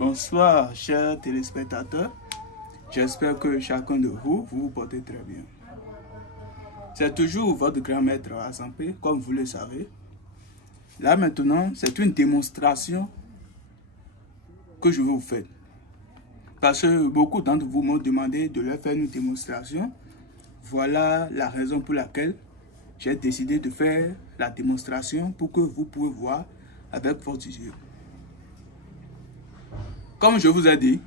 Bonsoir, chers téléspectateurs. J'espère que chacun de vous vous portez très bien. C'est toujours votre grand maître Asampé, comme vous le savez. Là maintenant, c'est une démonstration que je vais vous faire. Parce que beaucoup d'entre vous m'ont demandé de leur faire une démonstration. Voilà la raison pour laquelle j'ai décidé de faire la démonstration pour que vous pouvez voir avec votre yeux. Comme je vous ai dit,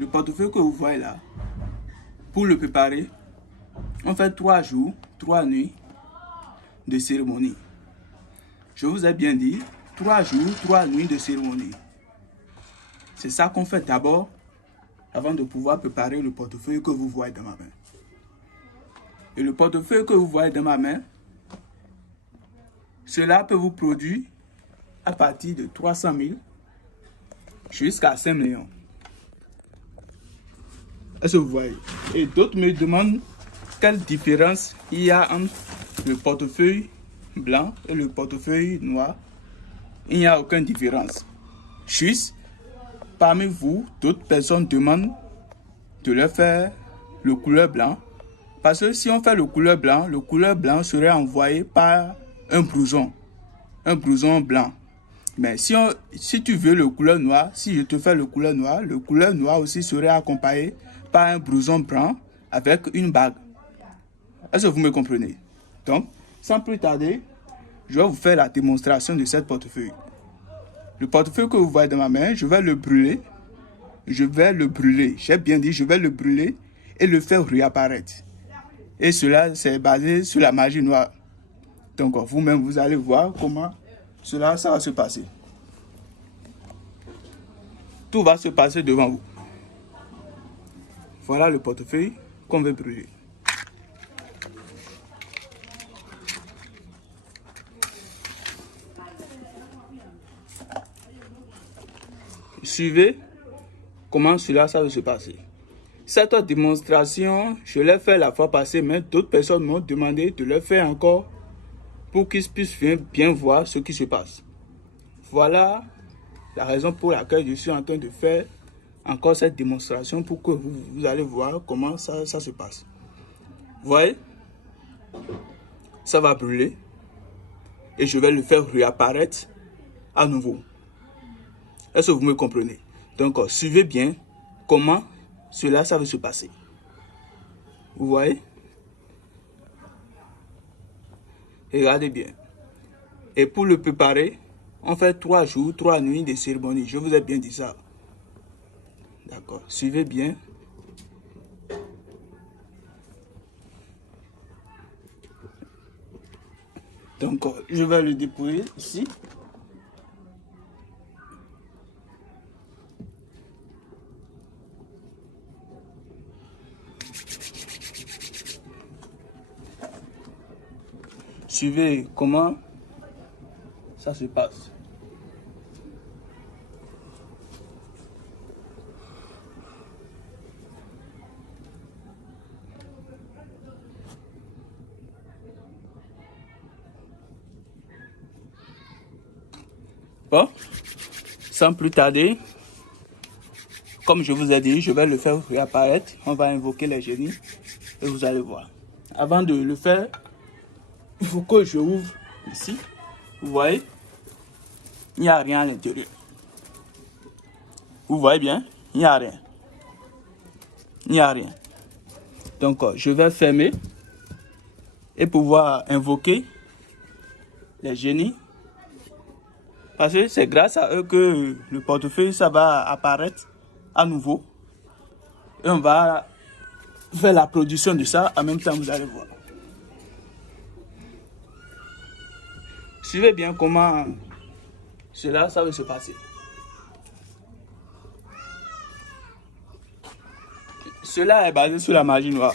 le portefeuille que vous voyez là, pour le préparer, on fait 3 jours, 3 nuits de cérémonie. Je vous ai bien dit, 3 jours, 3 nuits de cérémonie. C'est ça qu'on fait d'abord avant de pouvoir préparer le portefeuille que vous voyez dans ma main. Et le portefeuille que vous voyez dans ma main, cela peut vous produire à partir de 300 000 jusqu'à 5 millions. Est-ce que vous voyez? Et d'autres me demandent quelle différence il y a entre le portefeuille blanc et le portefeuille noir. Il n'y a aucune différence. Juste, parmi vous, d'autres personnes demandent de leur faire le couleur blanc. Parce que si on fait le couleur blanc serait envoyé par un blouson blanc. Mais si tu veux le couleur noir, si je te fais le couleur noir aussi serait accompagné par un blouson blanc avec une bague. Est-ce que vous me comprenez? Donc, sans plus tarder, je vais vous faire la démonstration de cette portefeuille. Le portefeuille que vous voyez dans ma main, je vais le brûler. J'ai bien dit, je vais le brûler et le faire réapparaître. Et cela, c'est basé sur la magie noire. Donc, vous-même, vous allez voir comment ça va se passer. Tout va se passer devant vous. Voilà le portefeuille qu'on veut brûler. Suivez comment ça va se passer. Cette démonstration, je l'ai fait la fois passée, mais d'autres personnes m'ont demandé de le faire encore pour qu'ils puissent bien voir ce qui se passe. Voilà la raison pour laquelle je suis en train de faire encore cette démonstration pour que vous allez voir comment ça se passe. Vous voyez, ça va brûler et je vais le faire réapparaître à nouveau. Est-ce que vous me comprenez? Donc, suivez bien comment ça va se passer. Vous voyez? Regardez bien. Et pour le préparer, on fait 3 jours, 3 nuits de cérémonie. Je vous ai bien dit ça. D'accord. Suivez bien. Donc, je vais le dépouiller ici. Suivez comment ça se passe. Bon, sans plus tarder, comme je vous ai dit, je vais le faire réapparaître. On va invoquer les génies et vous allez voir. Avant de le faire, il faut que je ouvre ici. Vous voyez, il n'y a rien à l'intérieur. Vous voyez bien, il n'y a rien. Il n'y a rien. Donc, je vais fermer et pouvoir invoquer les génies. Parce que c'est grâce à eux que le portefeuille, ça va apparaître à nouveau. Et on va faire la production de ça. En même temps, vous allez voir. Suivez bien comment ça va se passer. Cela est basé sur la magie noire.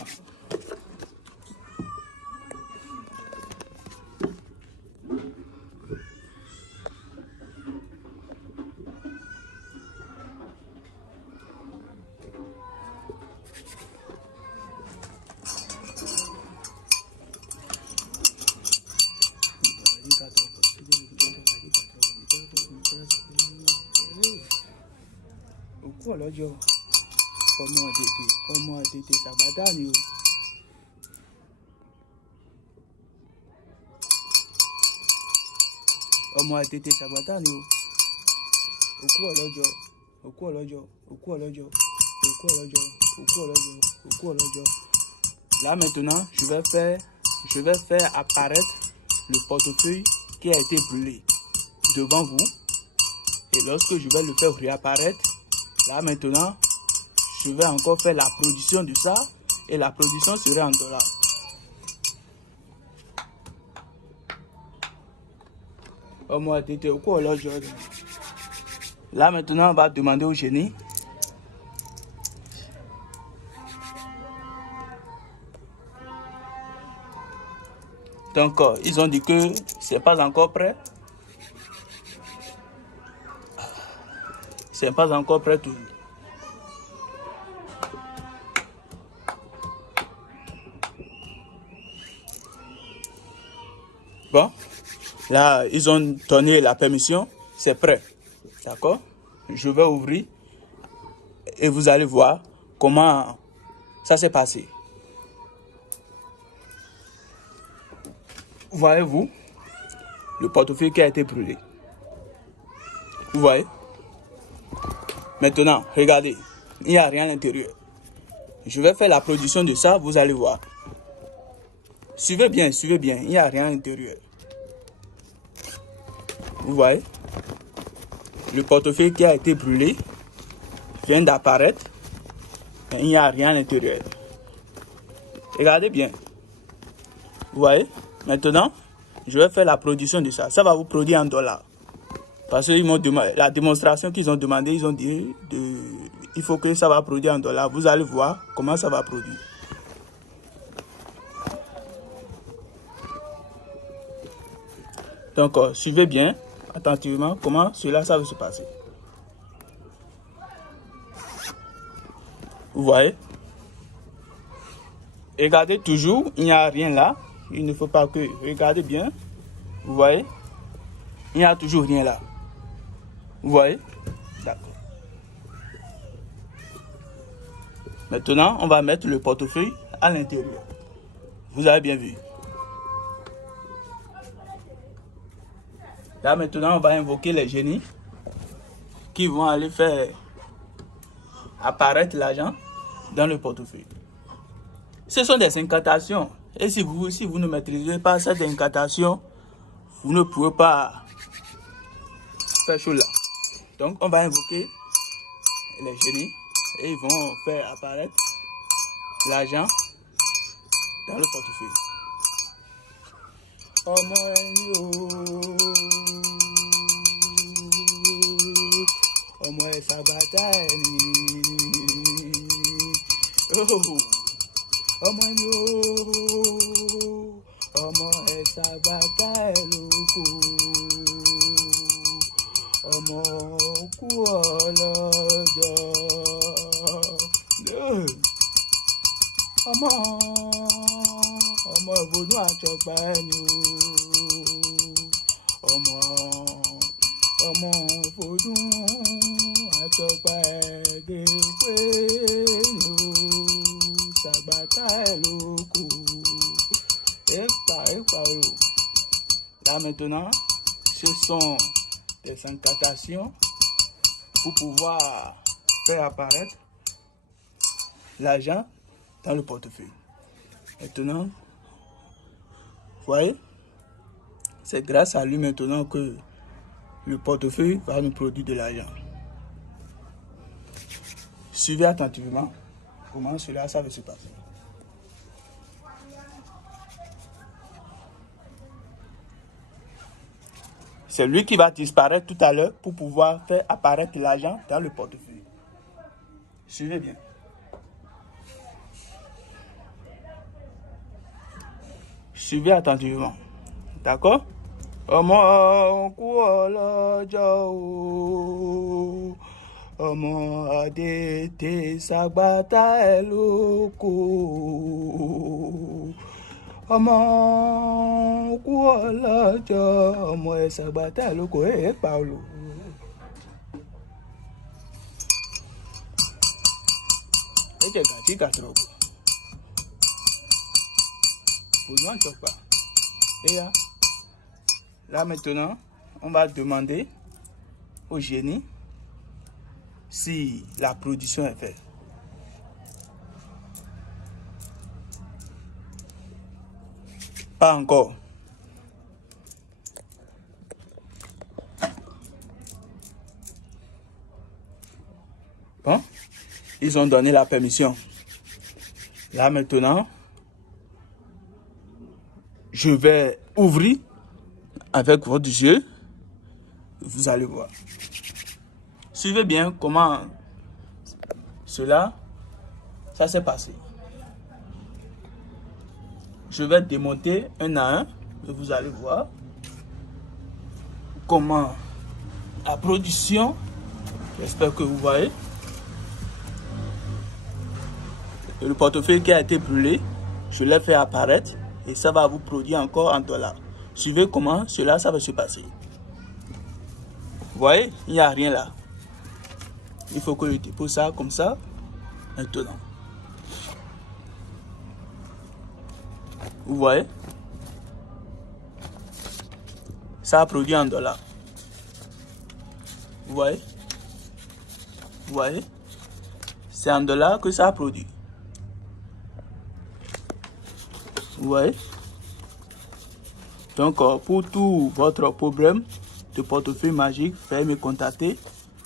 òkú ọlọ́jọ́, ọmọ àtètè sàgbátà ni o. Ọmọ àtètè sàgbátà ni o. Òkú ọlọ́jọ́, òkú ọlọ́jọ́, òkú ọlọ́jọ́, òkú ọlọ́jọ́, òkú ọlọ́jọ́, òkú ọlọ́jọ́. Là maintenant, je vais faire apparaître le portefeuille qui a été brûlé devant vous. Et lorsque je vais le faire réapparaître, là maintenant, je vais encore faire la production de ça. Et la production serait en dollars. Là maintenant, on va demander au génie. Donc, ils ont dit que c'est pas encore prêt. C'est pas encore prêt toujours. Bon, là, ils ont donné la permission. C'est prêt. D'accord? Je vais ouvrir et vous allez voir comment ça s'est passé. Voyez-vous le portefeuille qui a été brûlé? Vous voyez? Maintenant, regardez, il n'y a rien à l'intérieur. Je vais faire la production de ça, vous allez voir. Suivez bien, il n'y a rien à l'intérieur. Vous voyez? Le portefeuille qui a été brûlé vient d'apparaître, mais il n'y a rien à l'intérieur. Regardez bien. Vous voyez? Maintenant, je vais faire la production de ça. Ça va vous produire en dollars. Parce qu'ils m'ont demandé, la démonstration qu'ils ont demandé, ils ont dit, il faut que ça va produire en dollars. Vous allez voir comment ça va produire. Donc, suivez bien, attentivement, comment cela, ça va se passer. Vous voyez? Regardez toujours, il n'y a rien là. Il ne faut pas que... Regardez bien. Vous voyez? Il n'y a toujours rien là. Vous voyez? D'accord. Maintenant, on va mettre le portefeuille à l'intérieur. Vous avez bien vu. Là, maintenant, on va invoquer les génies qui vont aller faire apparaître l'argent dans le portefeuille. Ce sont des incantations. Et si vous ne maîtrisez pas cette incantation, vous ne pouvez pas faire chose là. Donc, on va invoquer les génies et ils vont faire apparaître l'argent dans le portefeuille. Ọmọ ẹ̀sà bàtà ẹ̀ lóko, ọmọ òkú ọlọ́jọ́, ọmọ ìbònú àtọ̀pá ẹni o, ọmọ ìbònú àtọ̀pá ẹ̀dẹ̀ pé ni o, sàbàtà ẹ̀ lóko. Là maintenant, ce sont des incantations pour pouvoir faire apparaître l'argent dans le portefeuille. Maintenant, vous voyez, c'est grâce à lui maintenant que le portefeuille va nous produire de l'argent. Suivez attentivement comment cela ça va se passer. C'est lui qui va disparaître tout à l'heure pour pouvoir faire apparaître l'argent dans le portefeuille. Suivez bien. Suivez attentivement. D'accord? Ọmọ òkú ọlọ́jọ́ o, ọmọ àtètè sàgbátà ẹ̀ lóko, ọmọ òkú ọlọ́jọ́, ọmọ ẹ̀sà gbàtà ẹ̀ lóko, Paulo. Ok, gâti, trop. Vous pas. Et là maintenant, on va demander au génie si la production est faite. Pas encore. Bon, ils ont donné la permission. Là maintenant, je vais ouvrir avec votre yeux. Vous allez voir. Suivez bien comment ça s'est passé. Je vais démonter un à un et vous allez voir comment la production, j'espère que vous voyez, et le portefeuille qui a été brûlé, je l'ai fait apparaître et ça va vous produire encore en dollars. Suivez comment ça va se passer. Vous voyez, il n'y a rien là. Il faut que je dépose ça comme ça. Maintenant. Vous voyez? Ça a produit en dollars. Vous voyez? Vous voyez? C'est en dollars que ça a produit. Vous voyez? Donc, pour tout votre problème de portefeuille magique, veuillez me contacter.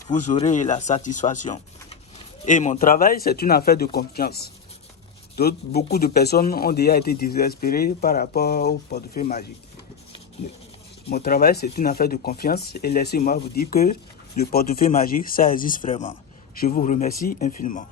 Vous aurez la satisfaction. Et mon travail, c'est une affaire de confiance. Beaucoup de personnes ont déjà été désespérées par rapport au portefeuille magique. Mon travail, c'est une affaire de confiance et laissez-moi vous dire que le portefeuille magique, ça existe vraiment. Je vous remercie infiniment.